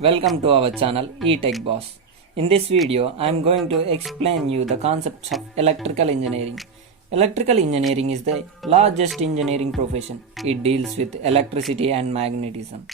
Welcome to our channel eTech Boss. In this video, I am going to explain you the concepts of electrical engineering. Electrical engineering is the largest engineering profession. It deals with electricity and magnetism.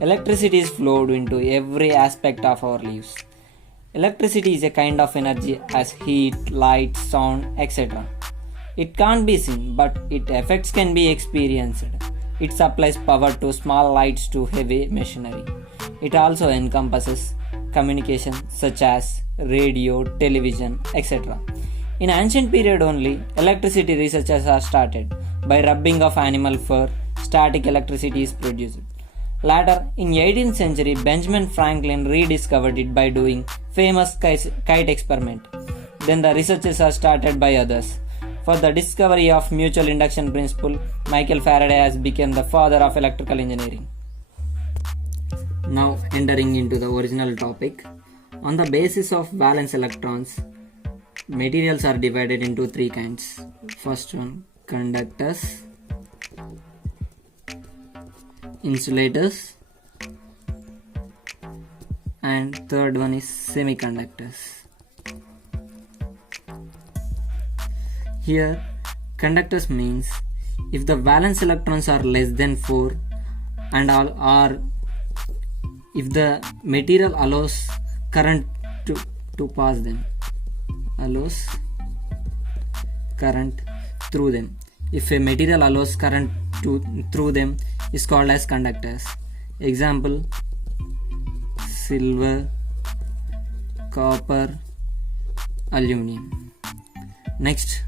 Electricity is flowed into every aspect of our lives. Electricity is a kind of energy as heat, light, sound, etc. It can't be seen, but its effects can be experienced. It supplies power to small lights to heavy machinery. It also encompasses communication such as radio, television, etc. In ancient period only, electricity researchers are started. By rubbing of animal fur, static electricity is produced. Later, in 18th century, Benjamin Franklin rediscovered it by doing famous kite experiment. Then the researches are started by others. For the discovery of mutual induction principle, Michael Faraday has become the father of electrical engineering. Now entering into the original topic. On the basis of valence electrons, materials are divided into three kinds. First one, conductors, insulators, and third one is semiconductors. Here, conductors means if the valence electrons are less than 4 and all are if the material allows current to pass them, allows current through them. If a material allows current through them is called as conductors. Example, silver, copper, aluminum. Next,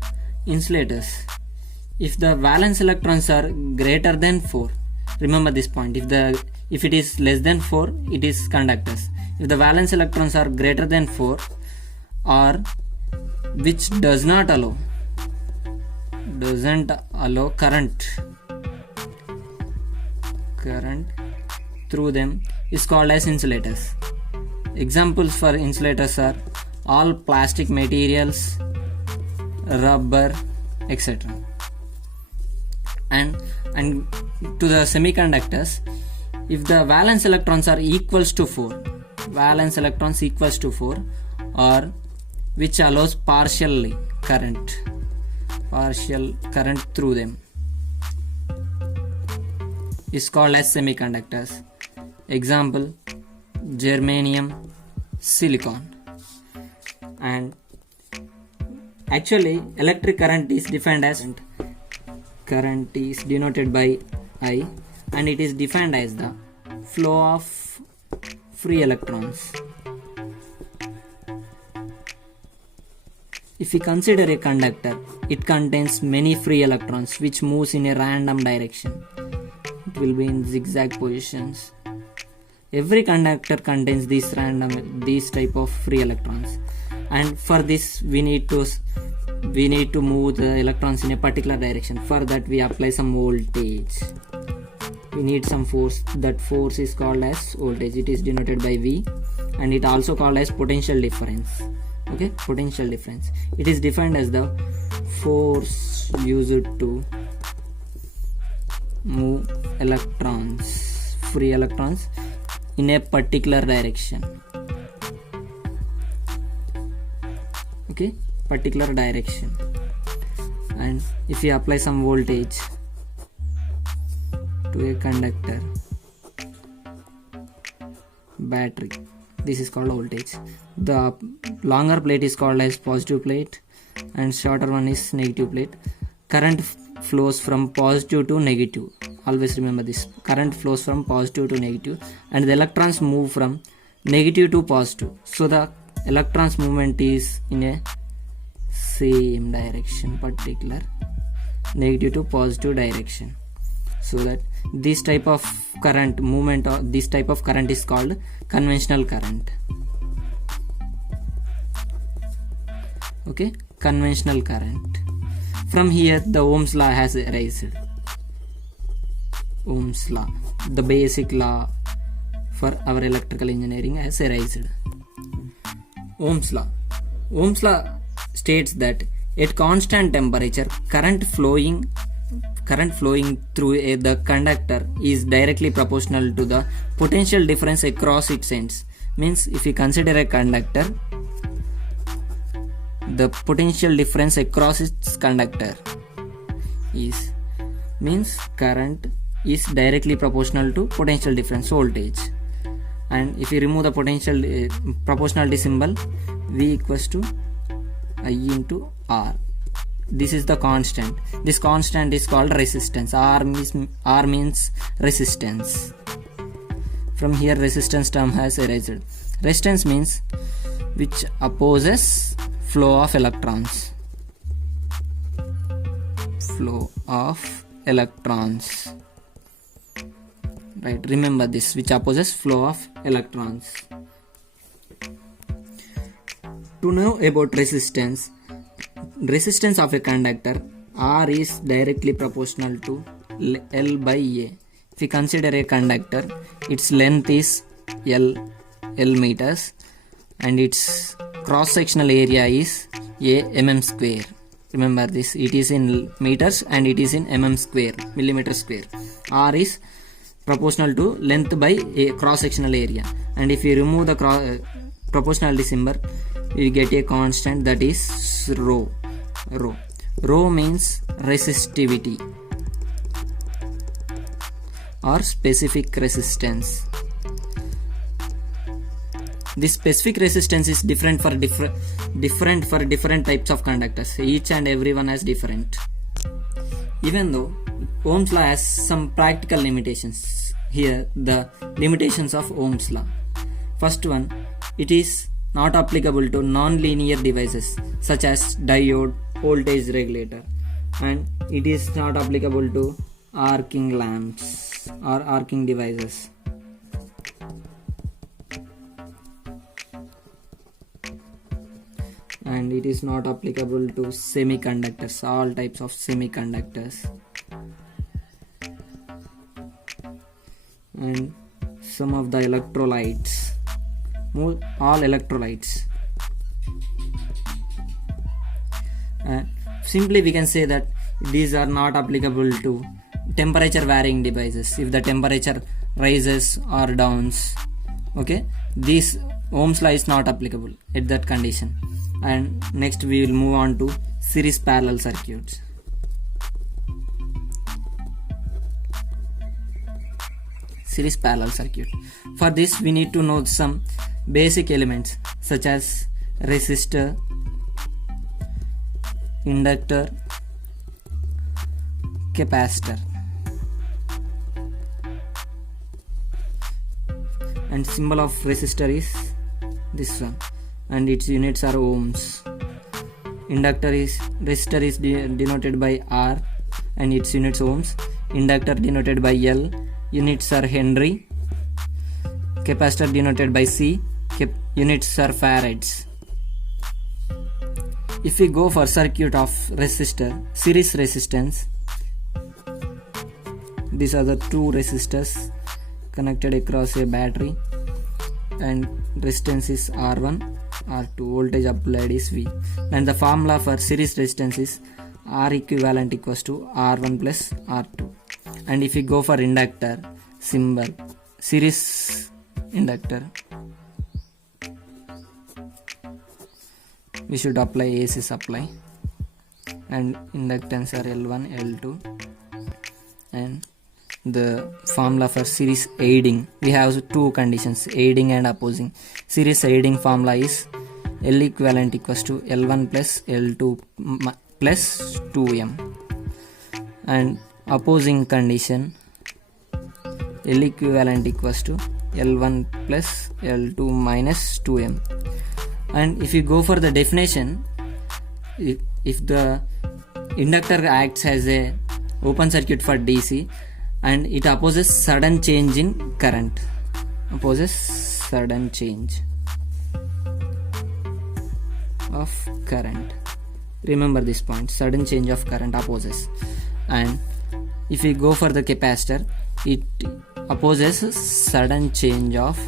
insulators. If the valence electrons are greater than 4, remember this point, if it is less than 4, it is conductors. If the valence electrons are greater than 4 or which doesn't allow current through them is called as insulators. Examples for insulators are all plastic materials, rubber, etc. And to the semiconductors, if the valence electrons are equals to 4 or which allows partial current through them is called as semiconductors. Example, germanium, silicon. And actually electric current is defined as current is denoted by I, and it is defined as the flow of free electrons. If we consider a conductor, it contains many free electrons which moves in a random direction. It will be in zigzag positions. Every conductor contains these type of free electrons, and for this we need to move the electrons in a particular direction. For that we apply some voltage. We need some force. That force is called as voltage. It is denoted by V, and it also called as potential difference. Okay, potential difference. It is defined as the force used to move free electrons in a particular direction. Okay, particular direction. And if we apply some voltage to a conductor, battery, this is called voltage. The longer plate is called as positive plate and shorter one is negative plate. Current flows from positive to negative. Always remember this. Current flows from positive to negative, and the electrons move from negative to positive. So the electrons movement is in a same direction, particular negative to positive direction. So that this type of current movement or this type of current is called conventional current. Okay, conventional current. From here the Ohm's law has arisen. Ohm's law, the basic law for our electrical engineering, has arisen. Ohm's law states that at constant temperature current current flowing through the conductor is directly proportional to the potential difference across its ends. Means if we consider a conductor, the potential difference across its conductor is, means current is directly proportional to potential difference voltage. And if we remove the potential proportionality symbol, V equals to I into R. This is the constant. This constant is called resistance. R means resistance. From here resistance term has erased. Resistance means which opposes flow of electrons. Flow of electrons. Right, remember this, which opposes flow of electrons. To know about resistance of a conductor, R is directly proportional to L by A. If we consider a conductor, its length is L meters and its cross-sectional area is A mm square. Remember this, it is in meters and it is in mm square, millimeter square. R is proportional to length by a cross-sectional area. And if we remove the proportionality symbol, we get a constant, that is rho. Rho means resistivity or specific resistance. This specific resistance is different for different types of conductors. Each and every one is different. Even though Ohm's law has some practical limitations. Here the limitations of Ohm's law. First one, it is not applicable to non-linear devices such as diode, voltage regulator, and it is not applicable to arcing lamps or arcing devices. And it is not applicable to semiconductors, all types of semiconductors, and some of the electrolytes, all electrolytes. Simply we can say that these are not applicable to temperature varying devices. If the temperature rises or downs, okay, this Ohm's law is not applicable at that condition. And next we will move on to series parallel circuits. Series parallel circuit. For this we need to know some basic elements such as resistor, inductor, capacitor, and symbol of resistor is this one, and its units are ohms. Resistor is denoted by R and its units ohms. Inductor denoted by L, units are Henry. Capacitor denoted by C, units are farads. If we go for circuit of resistor, series resistance, these are the two resistors connected across a battery, and resistance is R1, R2, voltage applied is V. And the formula for series resistance is R equivalent equals to R1 plus R2. And if we go for inductor, symbol, series inductor, we should apply AC supply, and inductance are L1, L2. And the formula for series aiding, we have two conditions, aiding and opposing. Series aiding formula is L equivalent equals to L1 plus L2 plus 2M. And opposing condition, L equivalent equals to L1 plus L2 minus 2M. And if you go for the definition, if the inductor acts as a open circuit for DC and it opposes sudden change in current, opposes sudden change of current. Remember this point, sudden change of current opposes. And if we go for the capacitor, it opposes sudden change of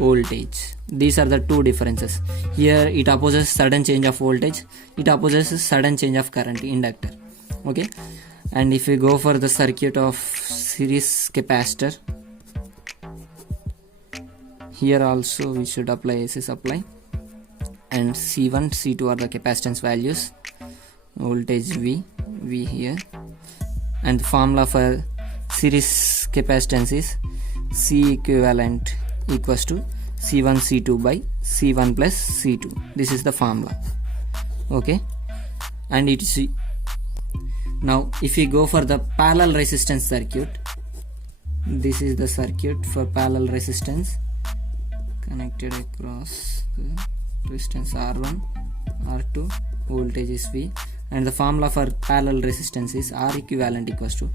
voltage. These are the two differences. Here it opposes sudden change of voltage, it opposes sudden change of current, inductor. Okay, and if we go for the circuit of series capacitor, here also we should apply AC supply, and C1 C2 are the capacitance values, voltage V here, and the formula for series capacitance is C equivalent equals to C1 C2 by C1 plus C2. This is the formula. Okay, and it is now if we go for the parallel resistance circuit, this is the circuit for parallel resistance connected across the resistance R1 R2, voltage is V, and the formula for parallel resistance is R equivalent equals to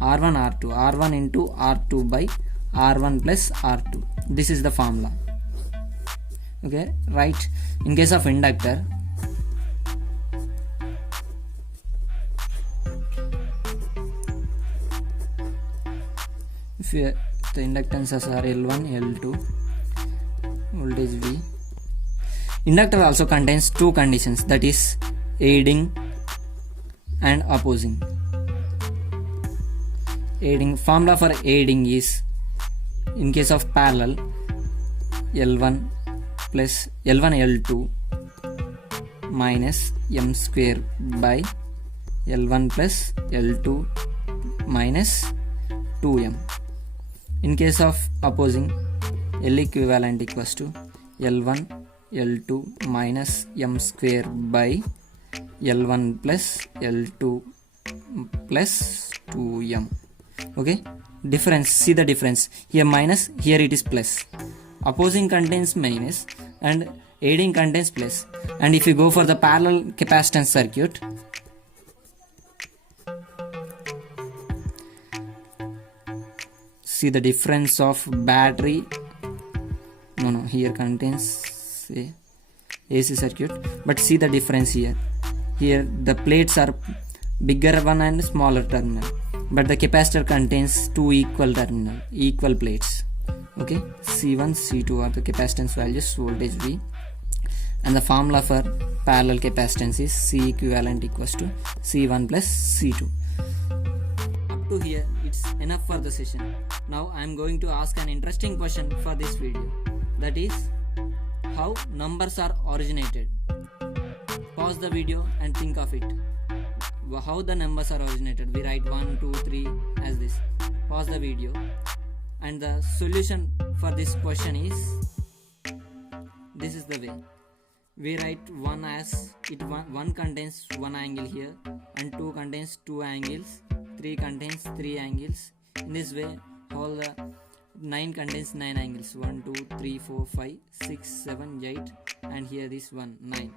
R1 R2 R1 into R2 by R1 plus R2. This is the formula. Okay, right. In case of inductor, if the inductances are L1 L2, voltage V. Inductor also contains two conditions, that is aiding and opposing. Aiding, formula for aiding is, in case of parallel, L1 plus L1 L2 minus M square by L1 plus L2 minus 2M. In case of opposing, L equivalent equals to L1 L2 minus M square by L1 plus L2 plus 2M. Okay, difference, see the difference, here minus, here it is plus. Opposing contains minus and aiding contains plus. And if you go for the parallel capacitance circuit, see the difference of battery. No, here contains AC circuit, but see the difference here. Here the plates are bigger one and smaller terminal, but the capacitor contains two equal plates. Okay, C1 C2 are the capacitance values, voltage V, and the formula for parallel capacitance is C equivalent equals to C1 plus C2. Up to here it's enough for the session. Now I am going to ask an interesting question for this video, that is how numbers are originated. Pause the video and think of it. How the numbers are originated. We write 1, 2, 3 as this. Pause the video, and the solution for this question is, this is the way. We write 1 as it 1 contains 1 angle here, and 2 contains 2 angles, 3 contains 3 angles. In this way, all the 9 contains 9 angles, 1 2 3 4 5 6 7 8, and here this 1 9.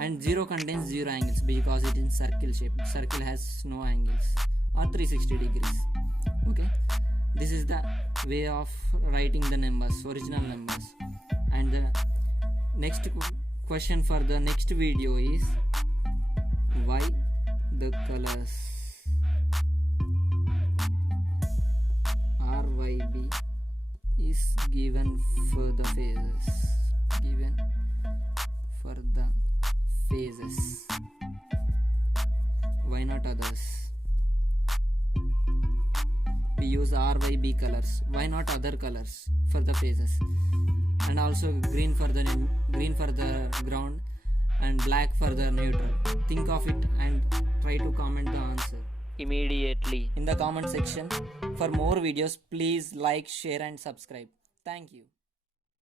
And 0 contains 0 angles because it is circle shape. Circle has no angles or 360 degrees. Okay, this is the way of writing the numbers, original numbers. And the next question for the next video is, why the colors RYB is given for the phases, why not others? We use RYB colors, why not other colors for the phases? And also green for the ground and black for the neutral. Think of it and try to comment the answer immediately in the comment section. For more videos, please like, share and subscribe. Thank you.